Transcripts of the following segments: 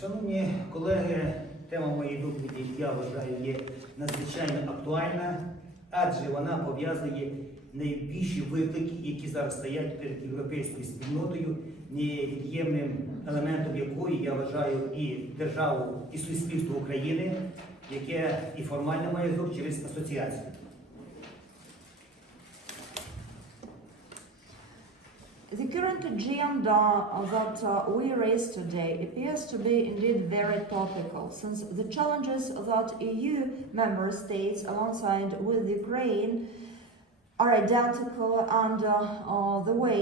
Шановні колеги, тема моєї доповіді, я вважаю, є надзвичайно актуальна, адже вона пов'язує найбільші виклики, які зараз стоять перед європейською спільнотою, невід'ємним елементом якої я вважаю і державу, і суспільство України, яке і формально має зв'язок через асоціацію. The current agenda that we raise today appears to be indeed very topical, since the challenges that EU member states alongside with Ukraine are identical, and the way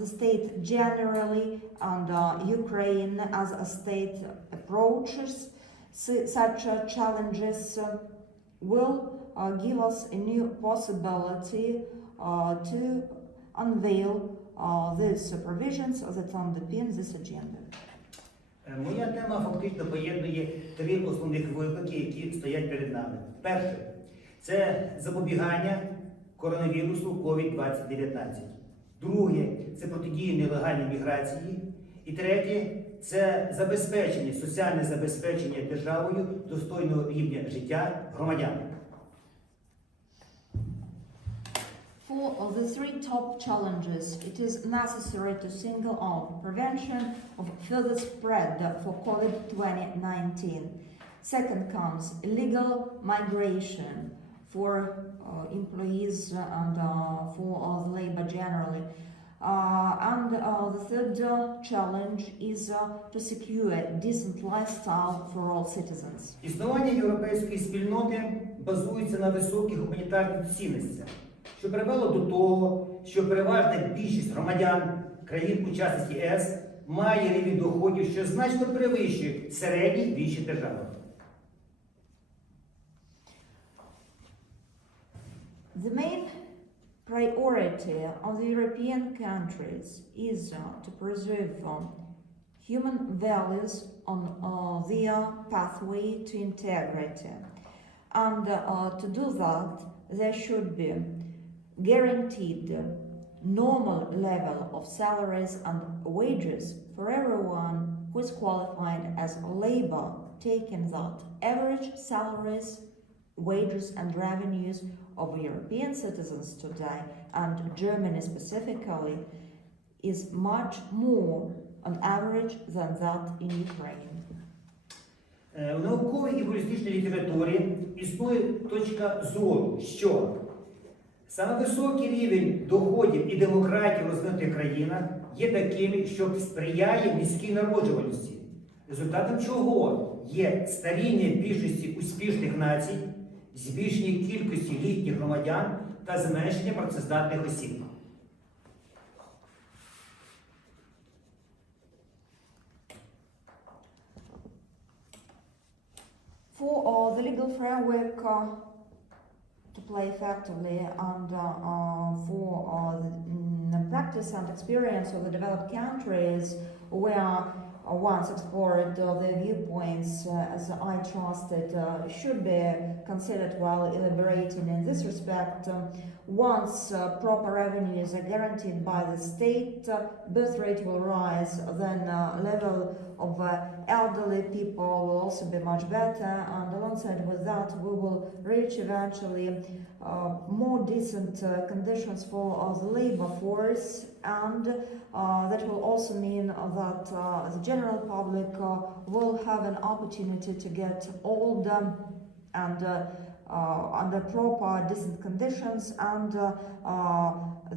the state generally and Ukraine as a state approaches such challenges will give us a new possibility to unveil these provisions that underpin this agenda. Моя тема фактично поєднує три основних виклики, які стоять перед нами. Перше – це запобігання коронавірусу COVID-19. Друге – це протидія нелегальній міграції. І третє – це забезпечення, соціальне забезпечення державою достойного рівня життя громадян. For the three top challenges, it is necessary to single out prevention of further spread for COVID-19. Second comes illegal migration for employees and for the labor generally. And the third challenge is to secure a decent lifestyle for all citizens. Існування європейської спільноти базується на високих гуманітарних цінностях, що привело до того, що переважна більшість громадян країн-учасниць ЄС має рівень доходів, що значно перевищує середній в інших державах. The main priority of the European countries is to preserve human values on their pathway to integrity. And to do that, there should be guaranteed normal level of salaries and wages for everyone who is qualified as labor, taking that average salaries, wages and revenues of European citizens today, and Germany specifically, is much more on average than that in Ukraine. У науковій і політичній літературі існує точка зору, що саме високий рівень доходів і демократії в розвинутих країнах є такими, що сприяє низькій народжуваності, результатом чого є старіння більшості успішних націй, збільшення кількості літніх громадян та зменшення працездатних осіб. For the legal framework to play effectively and for the practice and experience of the developed countries where once explored their viewpoints, as I trusted, should be considered while elaborating in this respect. Once proper revenues are guaranteed by the state, birth rate will rise, then level of elderly people will also be much better, and alongside with that we will reach eventually more decent conditions for the labor force, and that will also mean that the general public will have an opportunity to get older and under proper decent conditions, and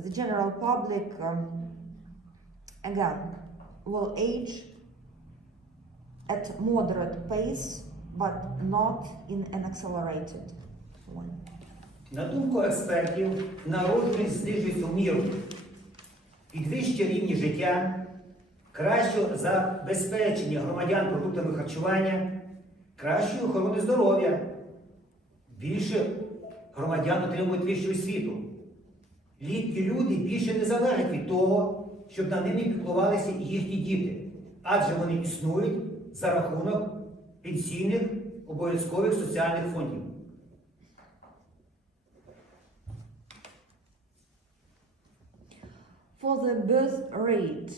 the general public again will age at moderate pace, but not in an accelerated one. На думку експертів, народжуваність знижується в міру підвищення рівня життя, кращого забезпечення громадян продуктами харчування, кращої охорони здоров'я. Більше громадян отримують вищу освіту. Літні люди більше не залежать від того, щоб над ними піклувалися їхні діти, адже вони існують за рахунок пенсійних обов'язкових соціальних фондів. For the birth rate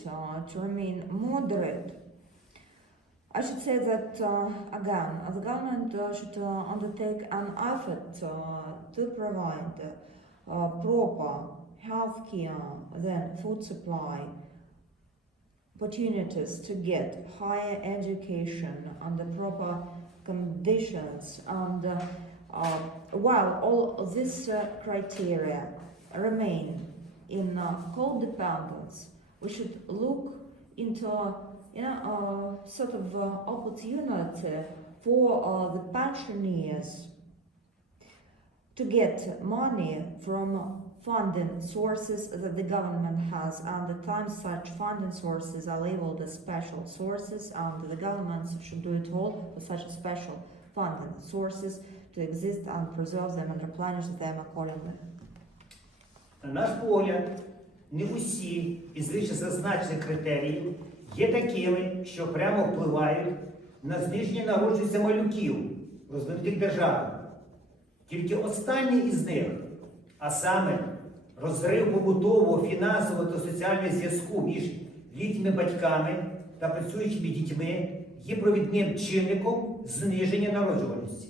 to remain moderate, I should say that, again, the government should undertake an effort to provide proper health care, then food supply, opportunities to get higher education under proper conditions, and while all these criteria remain in codependence, we should look into sort of opportunity for the pensioners to get money from funding sources that the government has, and at times such funding sources are labeled as special sources, and the governments should do it all for such special funding sources to exist and preserve them and replenish them accordingly. На наш погляд, не усі із вище зазначених критеріїв є такими, що прямо впливають на зниження народжуваності малюків в розвинутих державах. Тільки останній із них, а саме розрив побутового, фінансового та соціального зв'язку між літніми батьками та працюючими дітьми, є провідним чинником зниження народжуваності.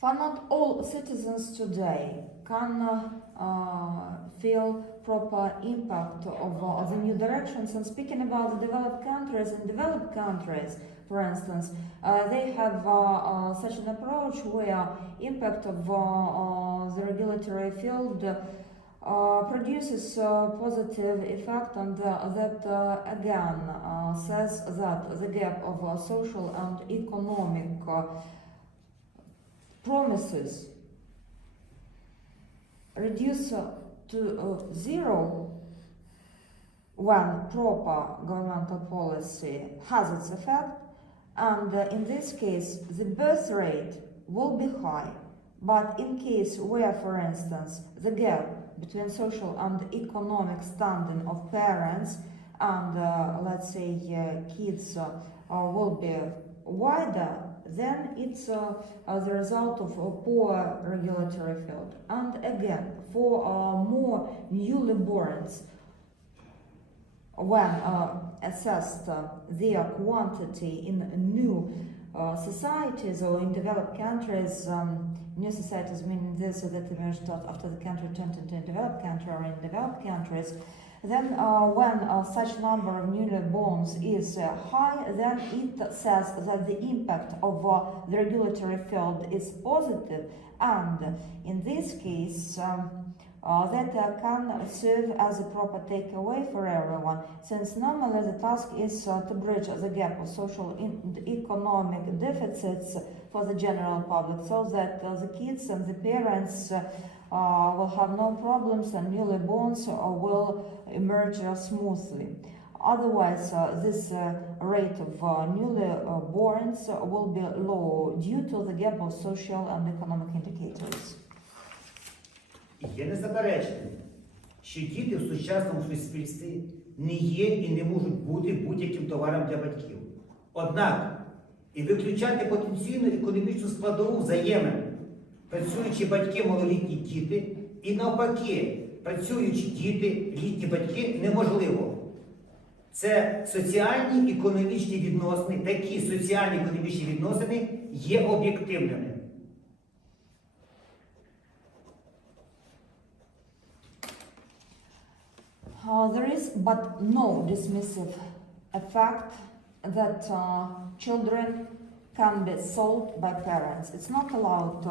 For not all citizens today can feel proper impact of the new directions. And speaking about the developed countries, in developed countries, for instance, they have such an approach where impact of the regulatory field produces positive effect, and that again says that the gap of social and economic promises reduce to zero when proper governmental policy has its effect, and in this case the birth rate will be high. But in case where, for instance, the gap between social and economic standing of parents and let's say kids will be wider, then it's the result of a poor regulatory field. And again, for more newly borns, when assessed their quantity in new societies or in developed countries, new societies meaning this that emerged after the country turned into a developed country or in developed countries, then when such number of newborns is high, then it says that the impact of the regulatory field is positive, and in this case that can serve as a proper takeaway for everyone, since normally the task is to bridge the gap of social and economic deficits for the general public, so that the kids and the parents will have no problems and newly borns will emerge smoothly. Otherwise, this rate of newly borns will be low due to the gap of social and economic indicators. Є незаперечним, що діти в сучасному суспільстві не є і не можуть бути будь-яким товаром для батьків. Однак, і виключати потенційну економічну складову взаємин, працюючі батьки, малолітні діти, і навпаки, працюючі діти, літні батьки, неможливо. Це соціальні економічні відносини, такі соціальні економічні відносини є об'єктивними. There is but no dismissive effect that children can be sold by parents. It's not allowed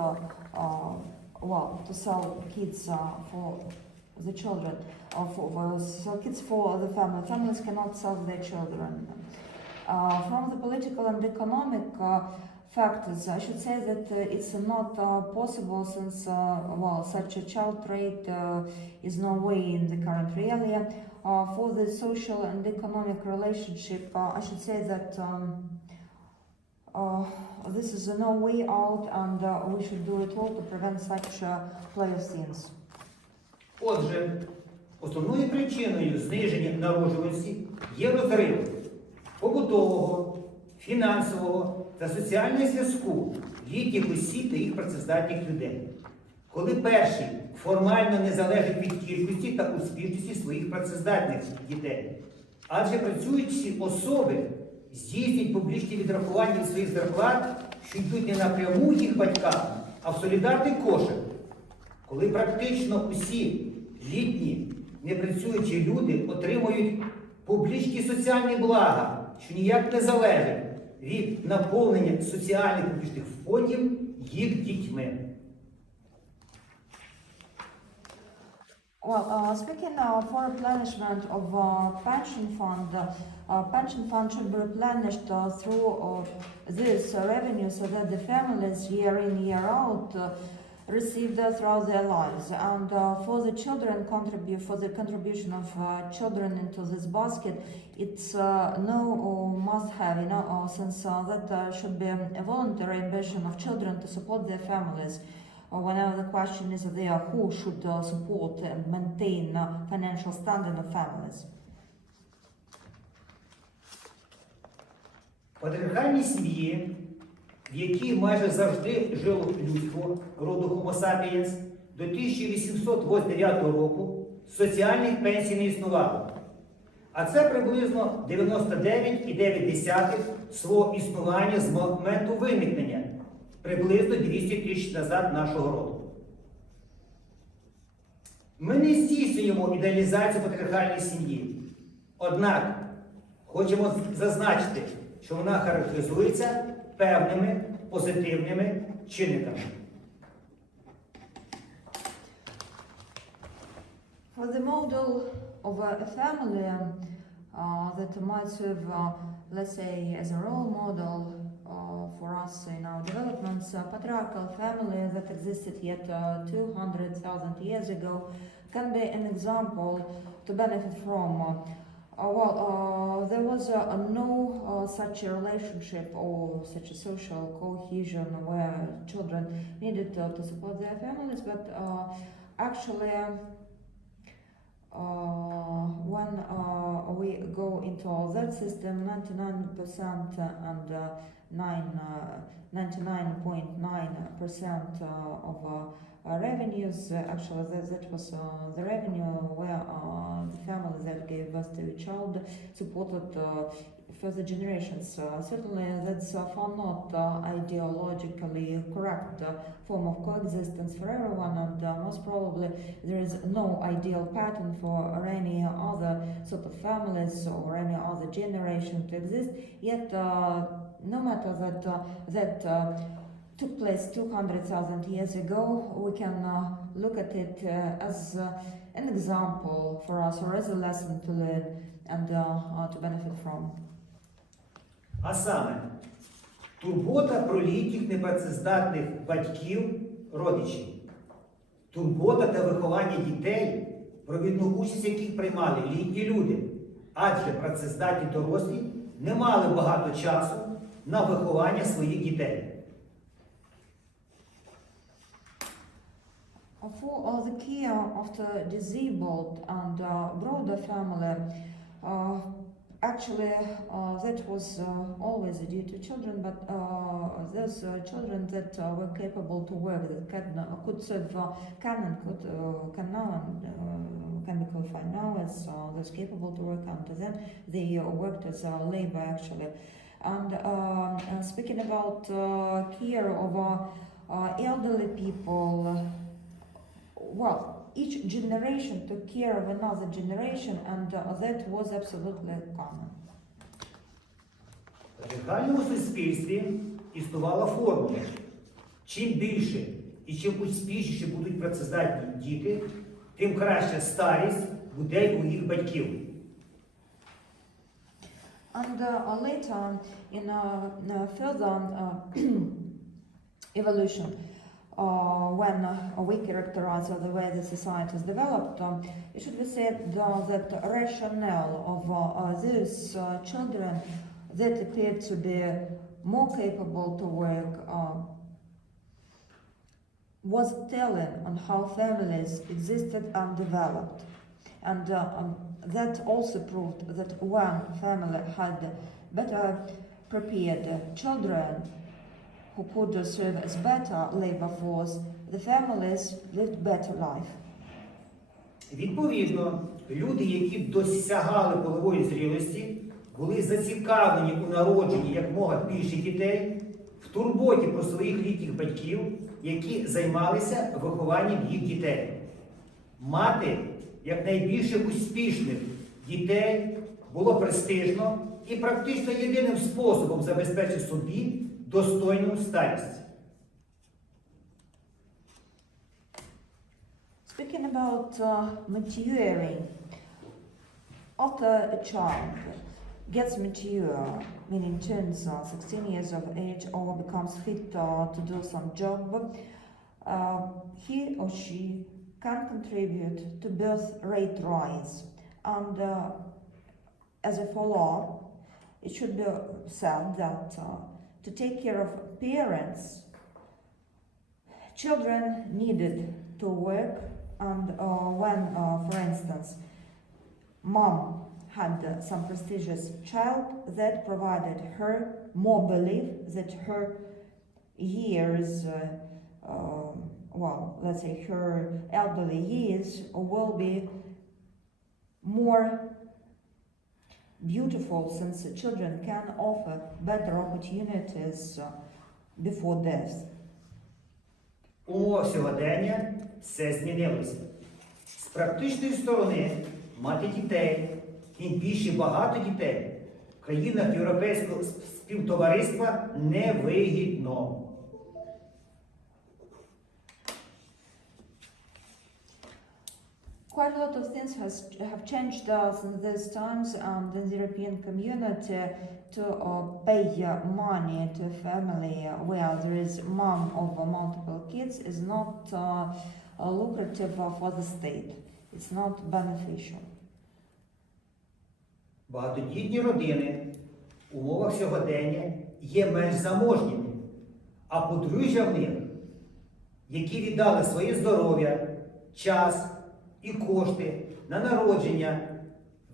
to sell kids for the children, or sell kids for the family. Families cannot sell their children. From the political and economic factors, I should say that it's not possible, since such a child rate is no way in the current reality. For the social and economic relationship, I should say that this is no way out, and we should do it all to prevent such play of scenes. Отже, основною причиною зниження народжуваності є розрив побутового, фінансового та соціального зв'язку літніх осіб та їх працездатних людей. коли перший формально не залежить від кількості та успішності своїх працездатних дітей. Адже працюючі особи здійснюють публічні відрахування від своїх зарплат, що йдуть не напряму їх батькам, а в солідарний кошик. Коли практично усі літні, непрацюючі люди отримують публічні соціальні блага, що ніяк не залежать від наповнення соціальних публічних фондів їх дітьми. Well, speaking for replenishment of pension fund should be replenished through this revenue so that the families year in, year out receive throughout their lives. And for the children for the contribution of children into this basket, it's no must have, since that should be a voluntary ambition of children to support their families. Whenever the question is there, who should support and maintain financial standing of families. Патріархальній сім'ї, в якій майже завжди жило людство роду Homo sapiens, до 1889 року соціальних пенсій не існувало. А це приблизно 99,9 свого існування з моменту виникнення, приблизно 200 тисяч назад нашого роду. Ми не здійснюємо ідеалізацію патріархальної сім'ї. Однак, хочемо зазначити, що вона характеризується певними позитивними чинниками. For the model of a family that might serve, let's say, as a role model for us in our developments, patriarchal family that existed yet 200,000 years ago can be an example to benefit from. There was no such a relationship or such a social cohesion where children needed to support their families, but actually when we go into that system, 99% and 99.9% of revenues, actually that was the revenue where the family that gave birth to a child supported further generations. Certainly that's far not ideologically correct form of coexistence for everyone, and most probably there is no ideal pattern for any other sort of families or any other generation to exist, yet no matter that took place 200,000 years ago, we can look at it as an example for us, or as a lesson to learn and to benefit from. А саме, турбота про літніх непрацездатних батьків, родичів, турбота та виховання дітей, провідну участь яких приймали літні люди, адже працездатні дорослі не мали багато часу на виховання своїх дітей. For the care of the disabled and broader family, actually that was always a duty to children, but those children that were capable to work, that could serve, can be qualified now as those capable to work, and then they worked as labor actually. And speaking about care of elderly people, well, each generation took care of another generation, and that was absolutely common. В патріархальному суспільстві існувала формула. Чим більше і чим успішніше будуть працездатні діти, тим краща старість буде у їх батьків. And later, in further evolution, when we characterize the way the society is developed, it should be said that rationale of those children that appeared to be more capable to work was telling on how families existed and developed. And that also proved that one family had better prepared children who could serve as better labor force, the families lived better life. Відповідно, люди, які досягали полової зрілості, були зацікавлені у народженні якомога більше дітей, в турботі про своїх літніх батьків, які займалися вихованням їх дітей. Мати якнайбільше успішних дітей було престижно і практично єдиним способом забезпечити собі достойну старість. Speaking about maturing, after a child gets mature, meaning turns 16 years of age or becomes fit to do some job, he or she can contribute to birth rate rise. And as a follow-up, it should be said that to take care of parents, children needed to work, and when, for instance, mom had some prestigious child, that provided her more belief that her years, well, let's say her elderly years will be more beautiful, since children can offer better opportunities before death. Умова сьогодення все змінилося. З практичної сторони мати дітей, тим більше багато дітей, в країнах Європейського співтовариства невигідно. Quite a lot of things have changed since these times, and in the European community to pay money to a family where there is mom of multiple kids is not lucrative for the state. It's not beneficial. Багатодітні родини в умовах сьогодення є менш заможніми, а подружжя в них, які віддали своє здоров'я, час і кошти на народження,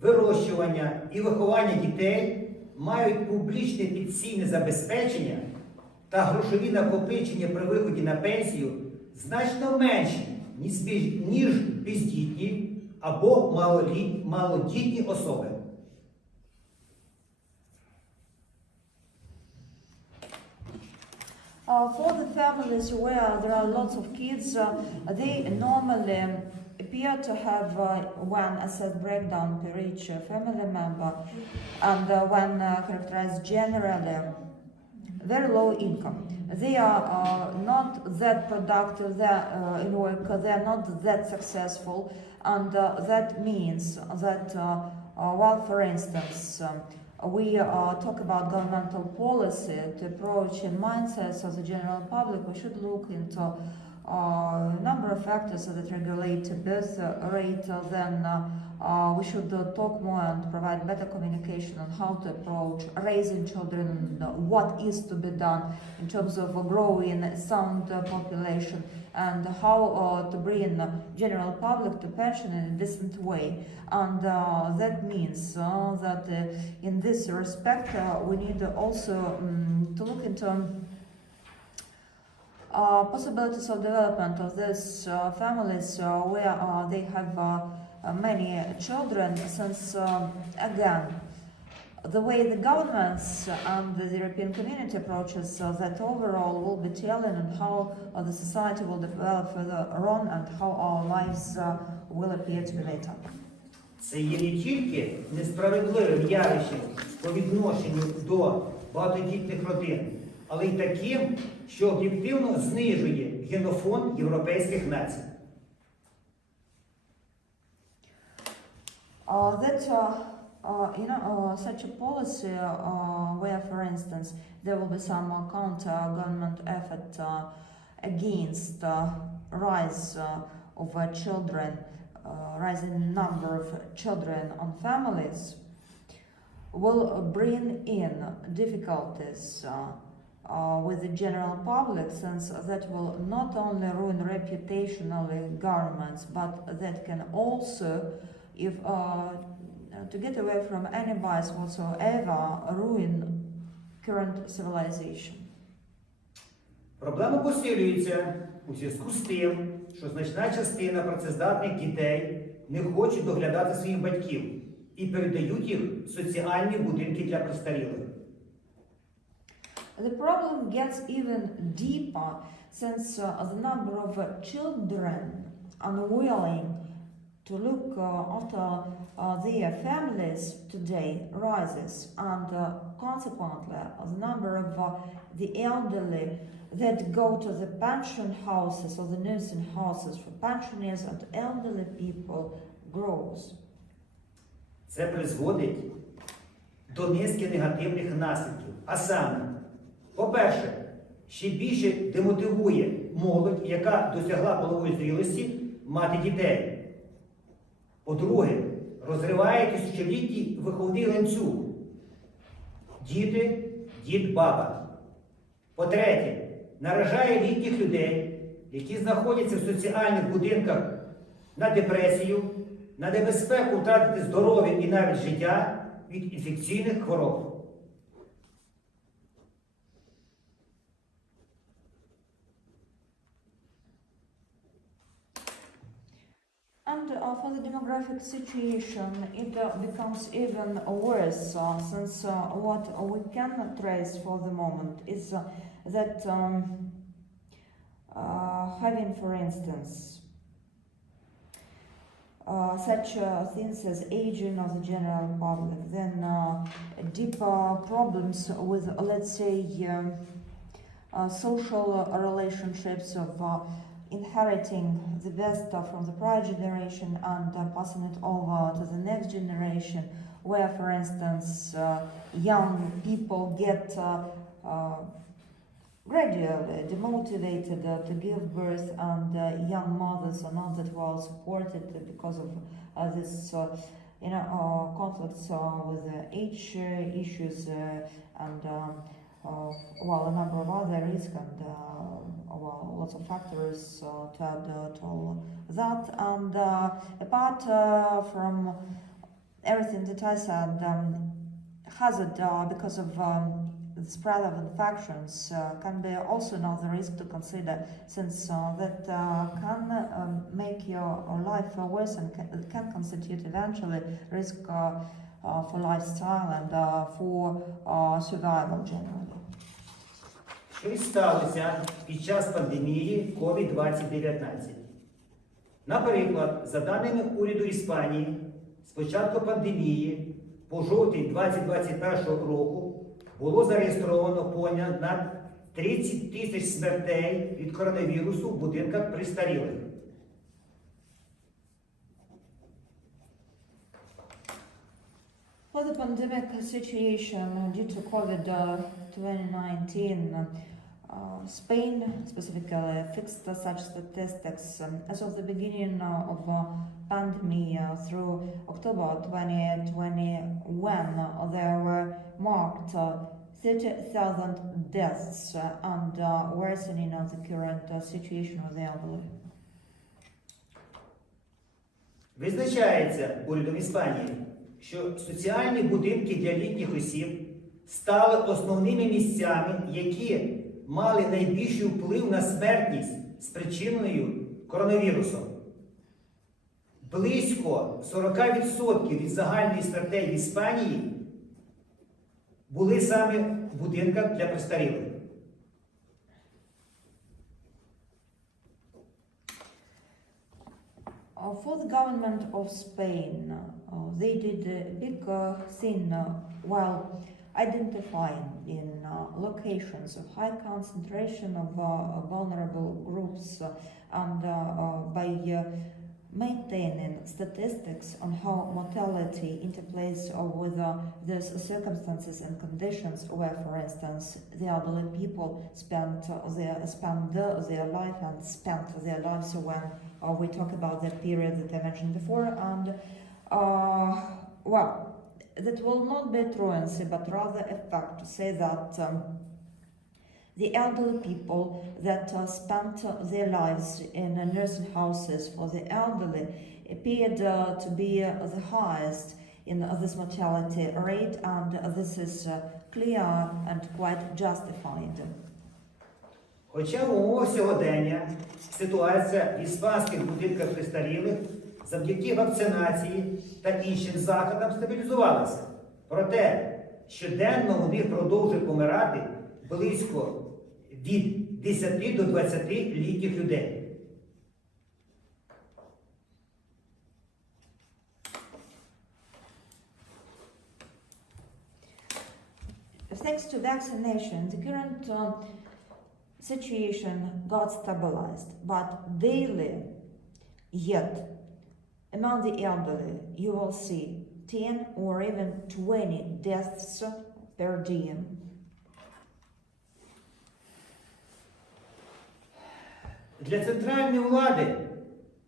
вирощування і виховання дітей, мають публічне пенсійне забезпечення та грошові накопичення при виході на пенсію значно менші, ніж бездітні або малодітні особи. For the families where there are lots of kids, they normally appear to have one asset breakdown per each family member, and when characterized generally very low income. They are not that productive in work, they are not that successful, and that means that while, for instance, we talk about governmental policy to approach in mindsets of the general public, we should look into a number of factors that regulate birth rate. Then we should talk more and provide better communication on how to approach raising children and what is to be done in terms of growing a sound population, and how to bring general public to pension in a decent way. And that means that in this respect we need also to look into possibilities of development of these families where they have many children, since again the way the governments and the European community approaches that overall will be telling on how the society will develop further on and how our lives will appear to be later. Це є не тільки несправедливим явищем по відношенню до багатодітних родин, але й таким, що об'єктивно знижує генофонд європейських націй. Such a policy where, for instance, there will be some counter-government effort against rise of children, rising number of children on families, will bring in difficulties with the general public, since that will not only ruin reputationally governments, but that can also, if to get away from any bias whatsoever, ruin current civilization. Проблема посилюється у зв'язку з тим, що значна частина працездатних дітей не хочуть доглядати своїх батьків і передають їх в соціальні будинки для престарілих. The problem gets even deeper since the number of children unwilling to look after their families today rises, and consequently the number of the elderly that go to the pension houses or the nursing houses for pensioners and elderly people grows. Це призводить до низки негативних наслідків. А саме, по-перше, ще більше демотивує молодь, яка досягла полової зрілості, мати дітей. По-друге, розриває тисячолітній виховний ланцюг. Діти, дід, баба. По-третє, наражає літніх людей, які знаходяться в соціальних будинках, на депресію, на небезпеку втратити здоров'я і навіть життя від інфекційних хвороб. And for the demographic situation, it becomes even worse since what we can trace for the moment is that having, for instance, such things as aging of the general public, then deeper problems with, let's say, social relationships of inheriting the best from the prior generation and passing it over to the next generation, where, for instance, young people get gradually demotivated to give birth, and young mothers are not that well supported because of this, conflicts with age issues and well, a number of other risks and well, lots of factors to add to all that. And apart from everything that I said, hazard because of the spread of infections can be also another risk to consider, since that can make your life worse and can constitute eventually risk for lifestyle and for survival generally. Що й сталося під час пандемії COVID-19? Наприклад, за даними уряду Іспанії, з початку пандемії по жовтень 2021 року було зареєстровано понад 30 тисяч смертей від коронавірусу в будинках престарілих. For the pandemic situation due to COVID-19, Spain specifically fixed such statistics. As of the beginning of pandemic through October 2021, there were marked 30,000 deaths and worsening of the current situation of the elderly. Визначається урядом Іспанії, що соціальні будинки для літніх осіб стали основними місцями, які мали найбільший вплив на смертність, спричиненою коронавірусом. Близько 40% від загальної смертей в Іспанії були саме в будинках для престарілих. For the government of Spain, they did a big thing while identifying in locations of high concentration of vulnerable groups and by maintaining statistics on how mortality interplays with these circumstances and conditions where, for instance, the elderly people spend their life and spent their lives when we talk about that period that I mentioned before. And well, that will not be truancy, but rather a fact to say that the elderly people that spent their lives in nursing houses for the elderly appeared to be the highest in this mortality rate, and this is clear and quite justified. Хоча в умовах сьогодення ситуація в іспанських будинках престарілих завдяки вакцинації та іншим заходам стабілізувалася. Проте щоденно у них продовжує помирати близько від 10 до 20 літніх людей. Thanks to vaccination, the current situation got stabilized, but daily, yet, among the elderly, you will see 10 or even 20 deaths per diem. Для центральної влади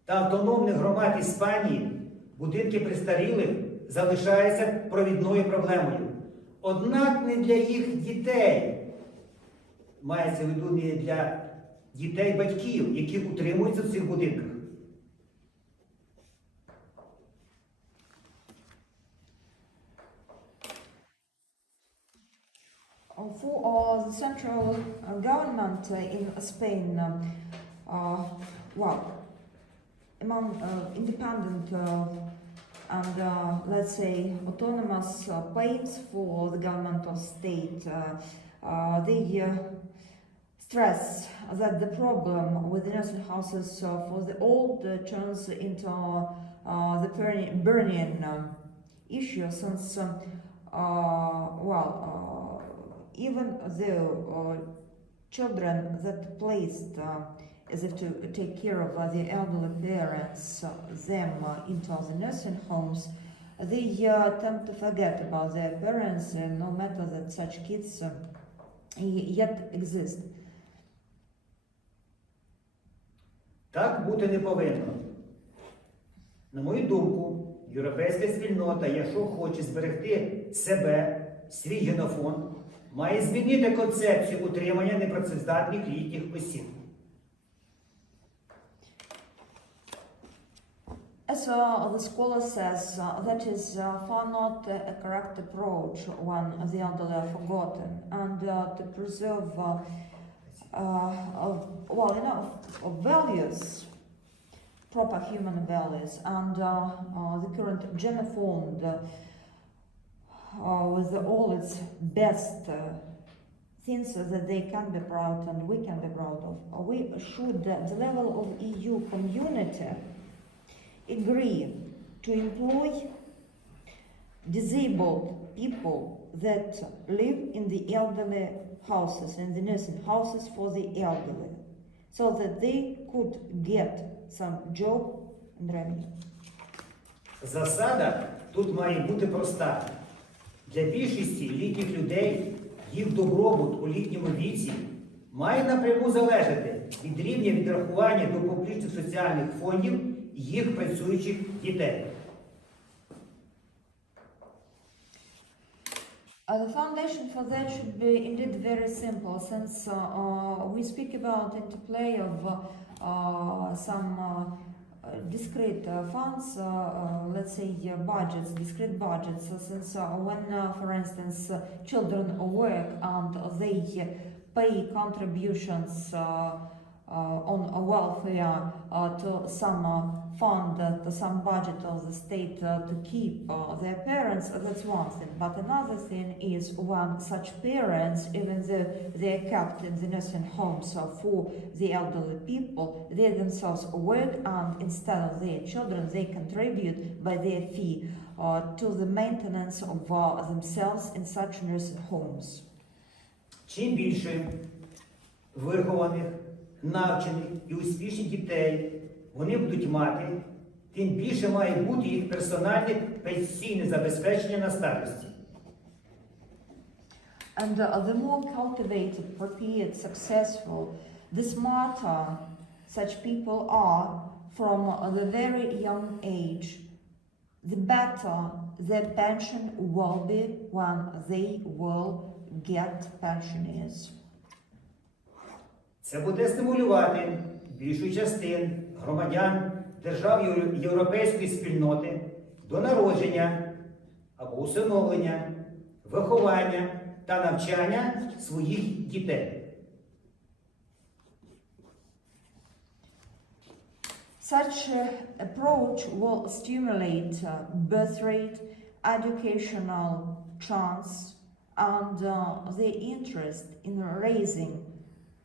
та автономних громад Іспанії будинки престарілих залишаються провідною проблемою. Однак не для їх дітей, мається в виду не для дітей батьків, які утримуються в цих будинках. For the central government in Spain, well, among independent and let's say autonomous claims for the government of state, they stress that the problem with the nursing houses for the old turns into the burning issue, since even though children that placed as if to take care of the elderly parents, them into the nursing homes, they tend to forget about their parents, no matter that such kids yet exist. Так бути не повинно. На мою думку, європейська спільнота, якщо хоче зберегти себе, свій генофонд, має змінити концепцію утримання непрацездатних літніх осіб. As the scholar says, that is far not a correct approach when the elderly are forgotten, and to preserve values, proper human values, and the current genophond with all its best things that they can be proud and we can be proud of. We should, at the level of EU community, agree to employ disabled people that live in the elderly houses, in the nursing houses for the elderly, so that they could get some job and revenue. Засада тут має бути проста. Для більшості літніх людей їх добробут у літньому віці має напряму залежати від рівня відрахування до публічних соціальних фондів їх працюючих дітей. The foundation for that should be indeed very simple, since we speak about interplay of some discrete funds, let's say budgets, discrete budgets, since when, for instance, children work and they pay contributions on welfare to some fund, to some budget of the state to keep their parents, that's one thing. But another thing is when such parents, even though they are kept in the nursing homes for the elderly people, they themselves work, and instead of their children, they contribute by their fee to the maintenance of themselves in such nursing homes. Чим більше вихованих, навчених і успішних дітей вони будуть мати, тим більше має бути їх персональне пенсійне забезпечення на старості. And the more cultivated, prepared, successful, the smarter such people are from the very young age, the better their pension will be when they will get pensioners. Це буде стимулювати більшу частину громадян держав Європейської спільноти до народження або усиновлення, виховання та навчання своїх дітей. Such approach will stimulate birth rate, educational chance, and the interest in raising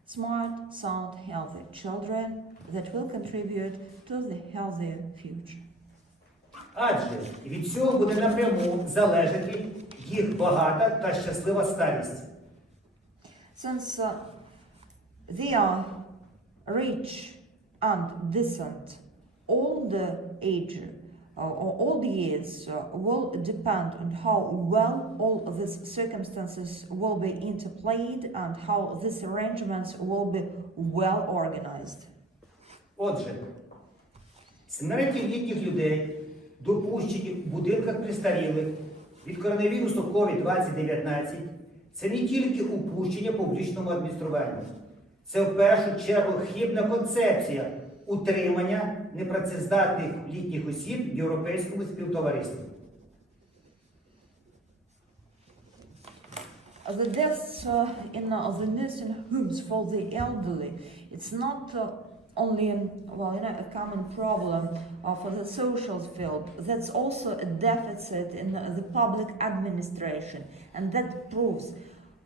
smart, sound, healthy children that will contribute to the healthy future. Адже від цього буде напряму залежати їх багата та щаслива старість. Since they are rich and decent, old age or old years will depend on how well all these circumstances will be interplayed and how these arrangements will be well organized. Отже, смерті літніх людей, допущені в будинках престарілих від коронавірусу COVID-2019, це не тільки упущення публічному адмініструванню. Це в першу чергу хибна концепція утримання непрацездатних літніх осіб в європейському співтоваристві. The deaths in the nursing homes for the elderly, it's not only a common problem for the social field. That's also a deficit in the public administration, and that proves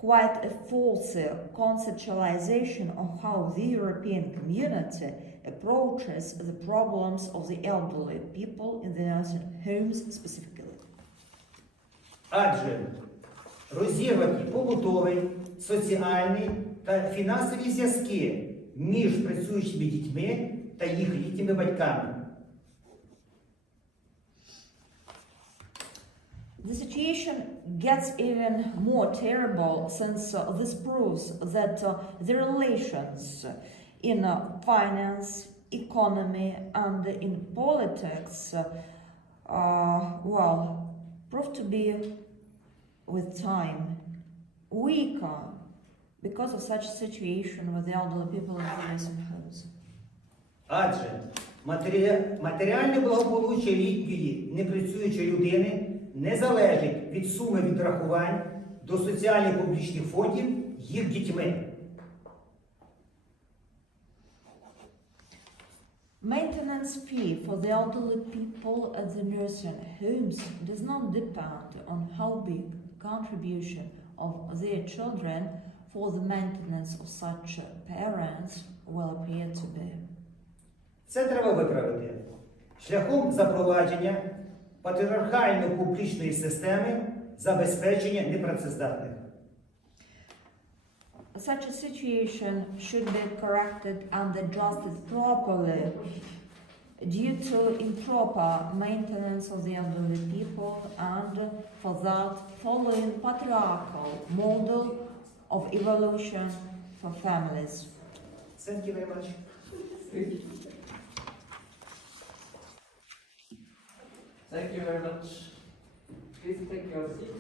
quite a false conceptualization of how the European community approaches the problems of the elderly people in the nursing homes specifically. Адже розірвані побутовий, соціальний та фінансові зв'язки між працюючими дітьми та їх літніми батьками. The situation gets even more terrible since this proves that the relations in finance, economy, and in politics prove to be, with time, weaker because of such situation with the elderly people in the nursing homes. Адже матеріальне благополуччя літньої непрацюючої людини не залежить від суми відрахувань до соціально-публічних фондів їх дітьми. Maintenance fee for the elderly people at the nursing homes does not depend on how big contribution of their children for the maintenance of such parents will appear to be. Це треба виправити шляхом запровадження патріархально-публічної системи забезпечення непрацездатних. Such a situation should be corrected and adjusted properly due to improper maintenance of the elderly people, and for that following patriarchal model of evolution for families. Thank you very much. Thank you very much. Please take your seat.